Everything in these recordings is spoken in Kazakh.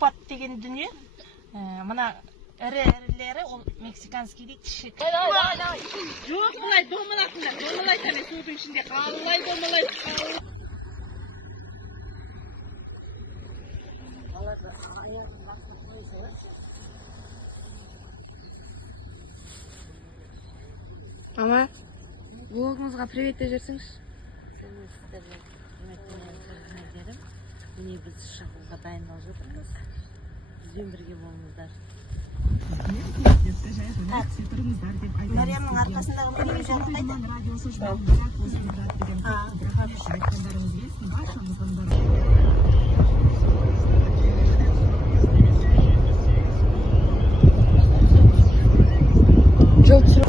купат деген дүние. Мына ірі-ірілері ол мексиканский дейді, шик. Жоқ, бұлай домалатыңдар, домалайды әме судың ішінде, қалай домалайды. Ама, блогыңызға привет де жүрсіңіз. Міне біз шақыруға дайындалып жатырмыз. Бізбен бірге болыңыздар. Мариямның арқасындағы мені жанықтайды. Жол түсіру.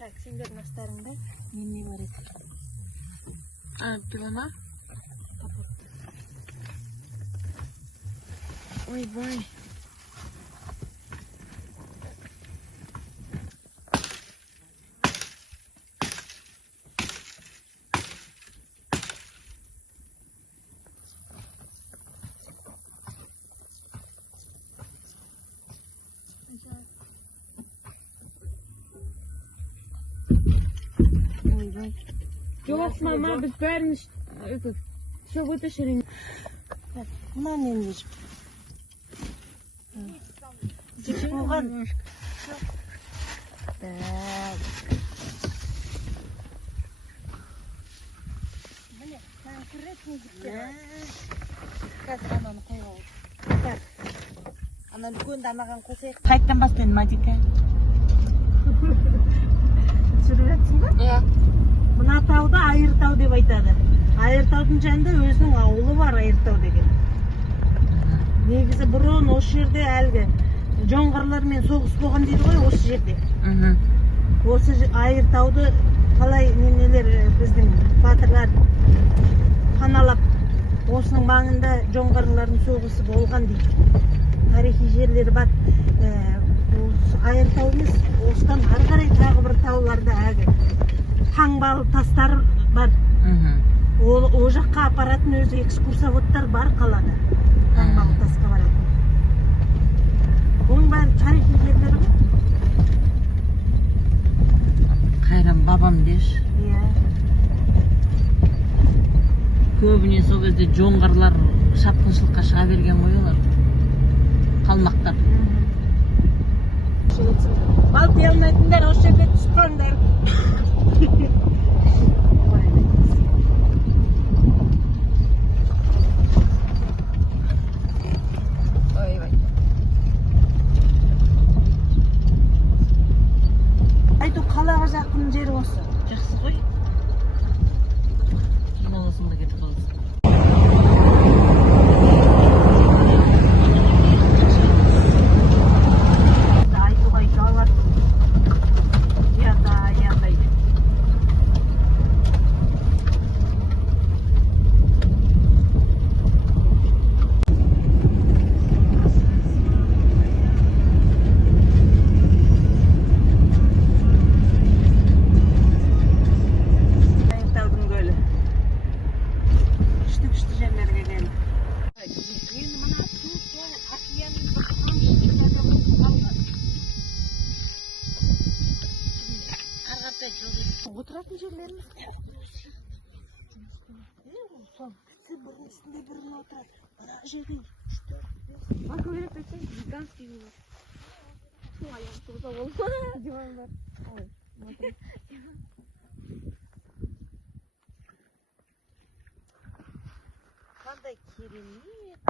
Так, сендер настарыңда неме бар еді. Пилона? Ой, бай. Жоқ, мама, біз бәріміз шоқ өте шірін. Мына мен ежіп. Жекші болған. Міне, конкретный жіпке. Қазір ананы қойға олды. Ана үлкенді анаған қосайық. Қайттан бастайын, Мадика. Жүріп жатсың ба? Иә. Мына тауды Айыртау деп айтады. Айыртаудың жанында өзінің ауылы бар, Айыртау деген. Негізі бұрын осы жерде әлгі жоңғарлармен соғыс болған дейді ғой, осы жерде. Осы Айыртауды қалай нелер біздің батырлар паналап, осының маңында жоңғарлардың соғысы болған дейді. Тарихи жерлері бар. Айыртау емес, осыдан ары қарай тағы бір тауларда әлгі таңбалы тастар бар. О жаққа апаратын өзі экскурсоводтар бар қалада. Таңбалы тасқа баратын. Оның бәрі тарихи жерлері ғой. Қайран бабам деш. Иә. Көбіне сол кезде жоңғарлар шапқыншылыққа шыға берген ғой олар. Қалмақтар. Балпи алмайтындар осы жерде түсқандар. Айту қалаға жақын жер осы. Жақсы ғой. Жиналасың да кетіп қаласың. жерlerimiz. Сол бірінің үстінде бірін отырады. Бірақ жерде 3-4. Баку керек десең, гигантский диван. Су аяқ тұрса ол. Диван бар. Ой, смотри. Қандай керемет.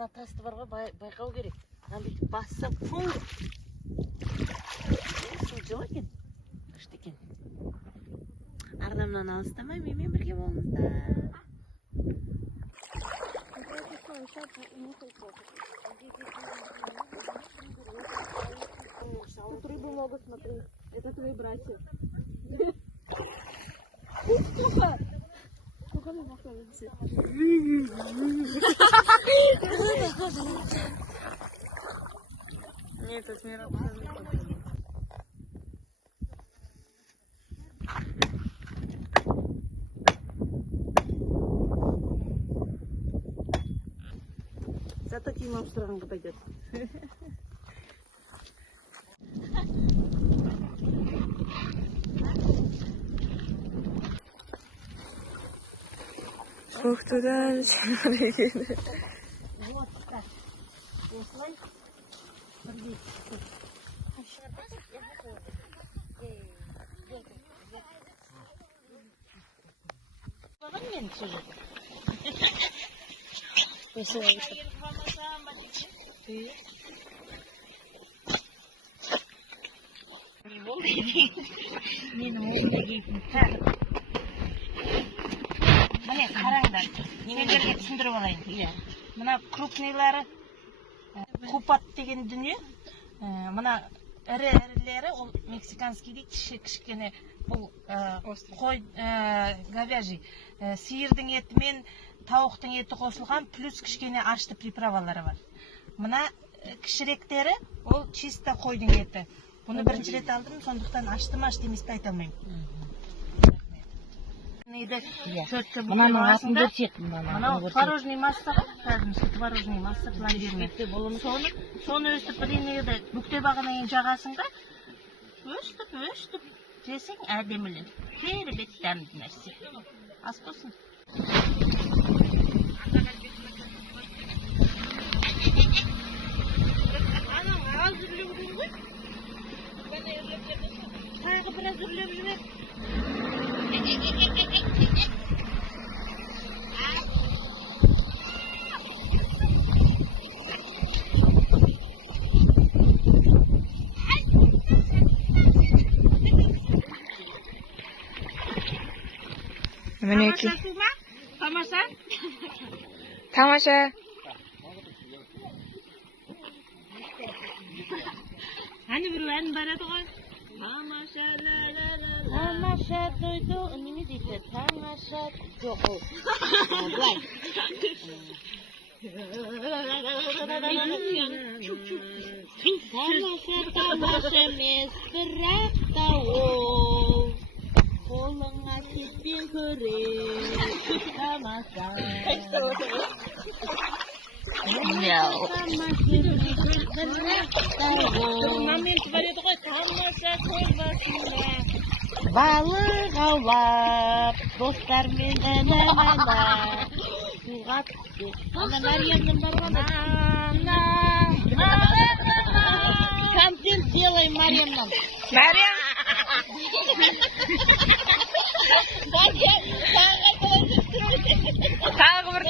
Мына тасты бар ғой, байқау керек. Мына бүйтіп басса, фу! Су жоқ екен. Күшті екен. Ардамнан алыстамай, менімен бірге болыңыздар. Тут рыбу могут смотреть. Это твои братья. Сколько вы находитесь? Нет, это не Зато киім ауыстырғанға пойдет. Көктөден шыңғыры келді. Вот так. Осылай. Бірге. Баған мен сөзі. Менің ойымда кейтін. Міне қараңдар. Сендерге түсіндіріп алайын. Мына крупныйлары купат деген дүние. Мына ірі-ірілері ол мексиканский дейді, кішкене бұл қой говяжий. Сиырдың еті мен тауықтың еті қосылған, плюс кішкене ашты приправалары бар. Мына кішіректері ол чисто қойдың еті. Бұны бірінші рет алдым, сондықтан ашты-маш деместі айта алмаймын. Мынаның атын көрсет. Мынау творожный масса ғой, кәдімгі творожный масса пломбирный. Соны өстіп бірдеңеге бүктеп алғаннан кейін жағасың да, өстіп жесең әдемілі. Керемет дәмді нәрсе. Ас болсын. Анау аз үрлеп жүр ғой. Тағы біраз үрлеп жүрек. Мінеки. Тамаша? Тамаша. Әні бір ән бар еді ғой. Тамаша, тамаша тойды, неме дейді? Тамаша, жоқ ол. Былай. Тамаша емес, бірақ та ол. Қолыңа кетпен көрек, тамаша. Момент бар еді ғой, тамаша той басында. Балық аулап, достармен ән-әнә. Суға түспек. Ана Мариямның бар ғана. Контент делай Мариямнан. Мариям. Тағы бір.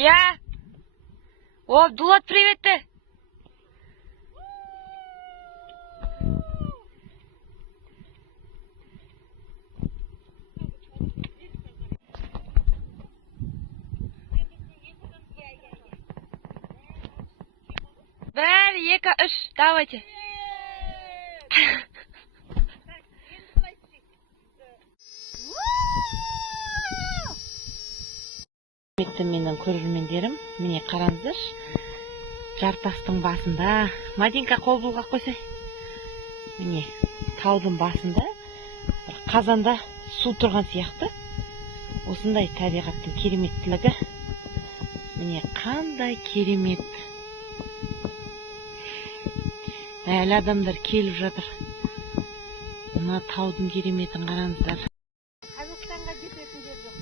Я. О, Дулат, привет ты. Бір, екі, үш, давайте. Құрметті менің көрермендерім, міне қараңыздар, жартастың басында, Мадинка қол бұлғап қойсай. Міне таудың басында бір қазанда су тұрған сияқты. Осындай табиғаттың кереметтілігі. Міне қандай керемет. Әлі адамдар келіп жатыр. Мына таудың кереметін қараңыздар. Қазақстанға жететін жер жоқ.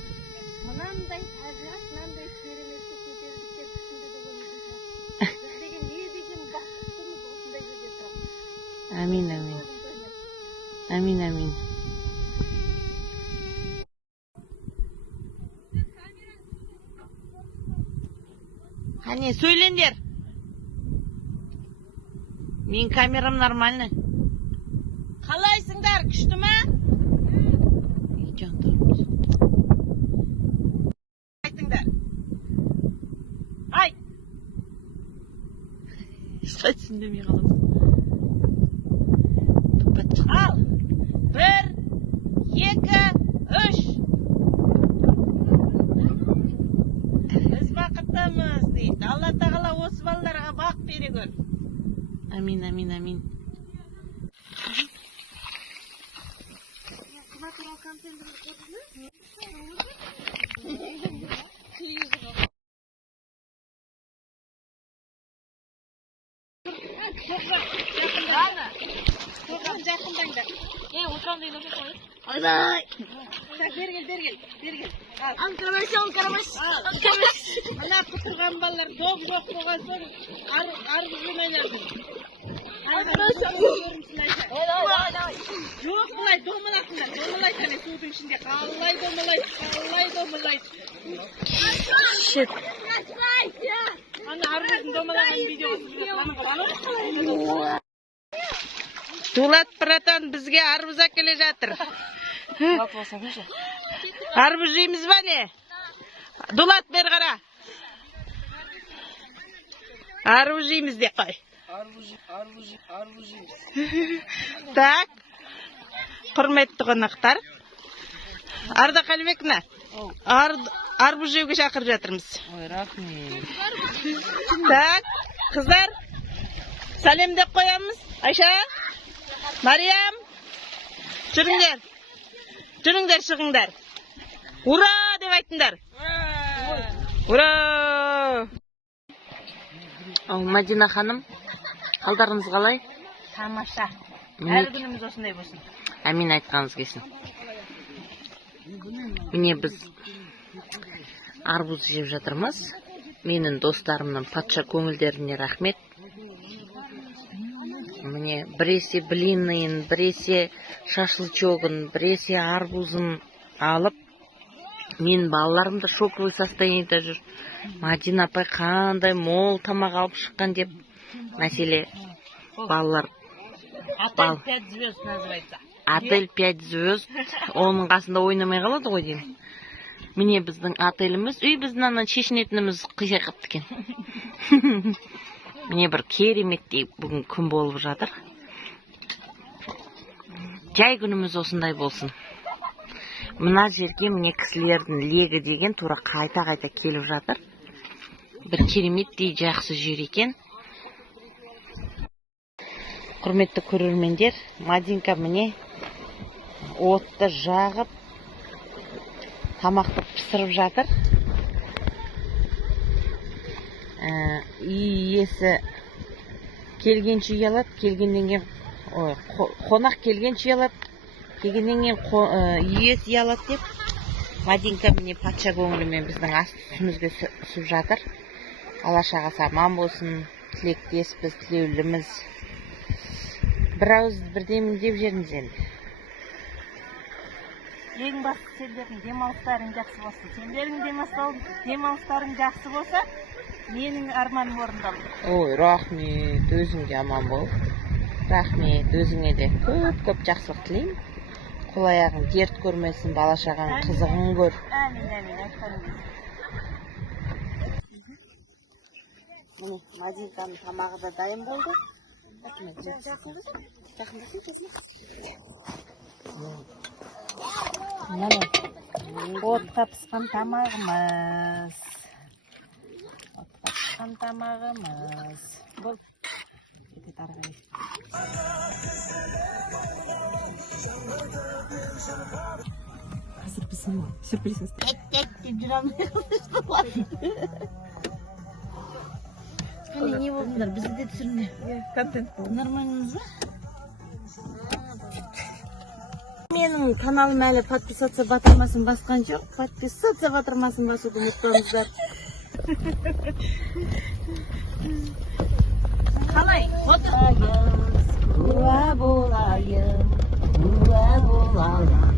Мынандай табиғат, мынандай кереметті көтеріліске түсінде де көрмейтін. Біз деген не деген бақыттымыз осындай жерде тұрамыз. Әмин, әмин. Әмин, әмин. Қане, сөйлендер. Мен камерам нормальный. Қалайсыңдар, күшті ма? Айтыңдар. Ай! Ешқай түсіндемей қаламыз. Ал! 1, 2, 3. Біз бақыттымыз дейді. Алла тағала осы балаларға бақ бере көр. Амин, амин, амин. Жақындаңдар. Отырғандай нөпе қойып. Айдай. Бергел. Ал карамаш. Мына құтырған балалар доп жоқ болған соң арбызбен ойнадым. Жоқ бұлай домалатыңдар. Домалайсың судың ішінде. Қалай домалайсың. Шет. Ана арбыздың домалаған видеосы. Дулат братан бізге арбыз әкеле жатыр. Арбыз жейміз ба не? Дулат бер қара. Арбыз жейміз де қой. Арбыз жейміз. Так. Құрметті қонақтар. Арда Қалибековна. Арбыз жеуге шақырып жатырмыз. Ой, рахмет. Так. Қыздар. Сәлем деп қоямыз. Айша. Мариям. Жүріңдер, шығыңдар. Ура деп айтыңдар. Ура! Мадина ханым, қалдарыңыз қалай? Тамаша. Әлі күніміз осындай болсын. Әмин айтқаныңыз келсін. Міне біз арбуз жеп жатырмыз. Менің достарымның патша көңілдеріне рахмет. Міне біресе блиннайын, біресе шашлычогын, біресе арбузын алып, мен балаларымды шоковый состояниеде жүр. Мадина апай қандай мол тамақ алып шыққан деп. Мәселе балалар. Отель 5 звезд называется. Отель 5 звезд. Оның қасында ойнамай қалады ғой деймін. Міне біздің отеліміз, үй біздің ана шешінетініміз қиса қапты екен. Міне бір кереметтей бүгін күн болып жатыр. Жай күніміз осындай болсын. Мына жерге міне кісілердің легі деген тура қайта келіп жатыр. Бір кереметтей жақсы жер екен. Құрметті көрермендер, Мадинка міне отты жағып, тамақты пісіріп жатыр. Иесі келгенше ұялады, келгеннен кейін қонақ келгенше ұялады, келгеннен кейін иесі ұялады деп. Мадинка міне патша көңілімен біздің астымызға түсіп жатыр. Алла шағасы аман болсын, тілектеспіз, тілеуліміз. Бір ауыз бірдемін деп жеріңіз енді. ең басты сендердің демалыстарың жақсы болсын. Сендердің демалыстарың жақсы болса, менің арманым орындалды. Ой, рахмет, өзіңде аман бол. Рахмет, өзіңе де көп жақсылық тілеймін. Қол аяғың дерт көрмесін, бала шағаң қызығын көр. Әмин, айтқаныңыз. Міне, Мадинканың тамағы да дайын болды. Жақындасын кезіне. Отқа пісқан тамағымыз. Бұл. Кетет арғай. Қазір пісін ғой. Сюрприз істе. Деп жүрамын. Қане не болдыңдар? Бізді де түсірме. Контент болды. Нормальыңыз ба? Менің каналым әлі подписаться батырмасын басқан жоқ. Подписаться батырмасын басуды ұмытпаңыздар. Қалай? Уа болайын, уа болайын.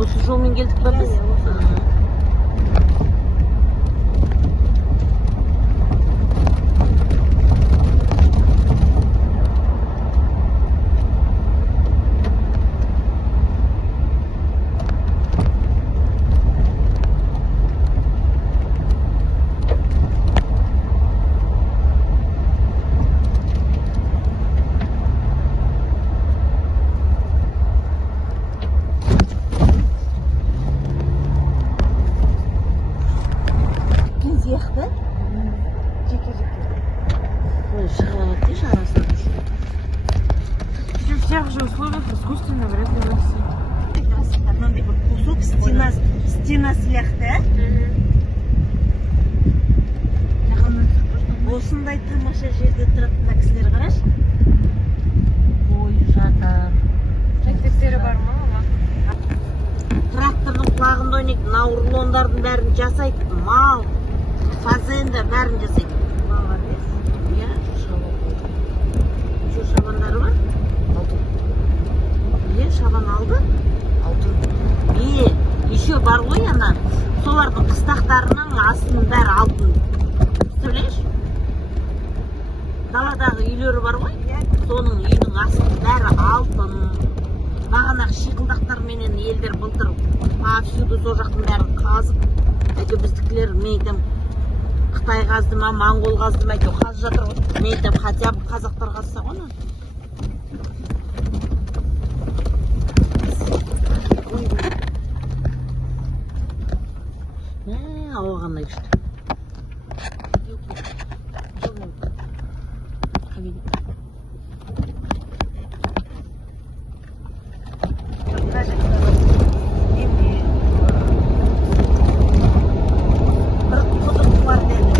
Осы жолмен келдік па біз? Всех же условиях искусственно вряд ли вырасти. Мынандай бір кусок стена сияқты. Осындай тамаша жерде тұратын мына кісілер қарашы. Ой, жатыр. Мектептері бар ма, ама? Трактордың құлағында ойнайды, мына урлондардың бәрін жасайды. Мал, фазенда бәрін жасайды. Молодец. Иә, жүр шабандары бар. Иә, шабан алды. Еще бар ғой ана. Солардың қыстақтарының астының бәрі алтын. Сөйлеш? Даладағы үйлері бар ғой? Соның үйінің астының бәрі алтын. Бағанақ шиқылдақтарменен елдер былтыр повсюду сол жақтың бәрін қазып. Әйтеу біздікілер мен айтам Қытай қазды ма, Моңғол қазды ма, әйтеу қазып жатыр ғой. Мен айтам хотя бы қазақтар қазса ғой. Ауа қандай күшті. Бір құдық бар деді.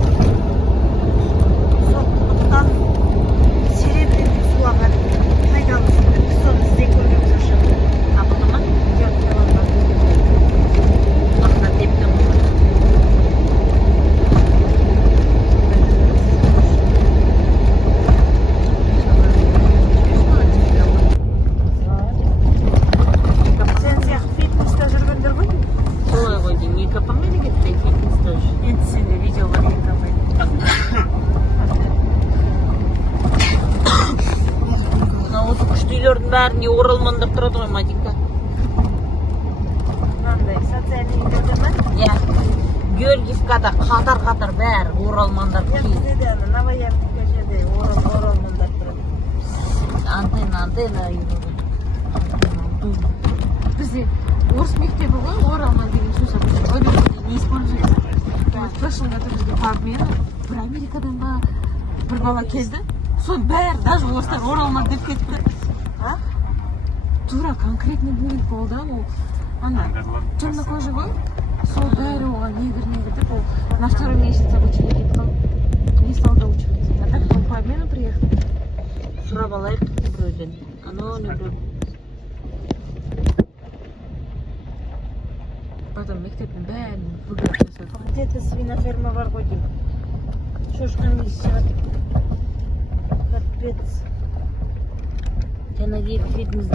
Сол құдықтан серебряный су ағады. Пайдалы су. Біз соны іздей көрген жоқшы. Табылды ма? Жоқ, табылмады. Құдықтан тепкен ғой. Солай ғой деймін, екі апам мені кетті, фитнес тоже. Енді сенде видео бар, енді бәріне оралмандар тұрады ғой, Мадинка. Мынандай социальный үйдерде ме? Иә. Георгиевкада қатар бәрі оралмандар Мен кейін. бізде де ана Новоявское жерде оралмандар тұрады. Антенна үйі. Бізде орыс мектебі ғой, оралман деген сөз не используется. Прошлый год бізде по обмену бір Америкадан ба бір бала келді. Сол бәрі, даже орыстар оралман деп кетті. А? Тура конкретный будет болды, ол ана темнокожий ғой. Сол бәрі оған негр деп ол на второй месяц обучение кетіп қалды. Не стал доучиваться. А так он по обмену приехал. Сұрап алайық біреуден. Анау не біреу. Потом мектептің бәрін бүгін жасады. Где-то свиноферма бар ғой деймін. Шошқаның иісі шығады. Капец. Жаңа екі фитнес.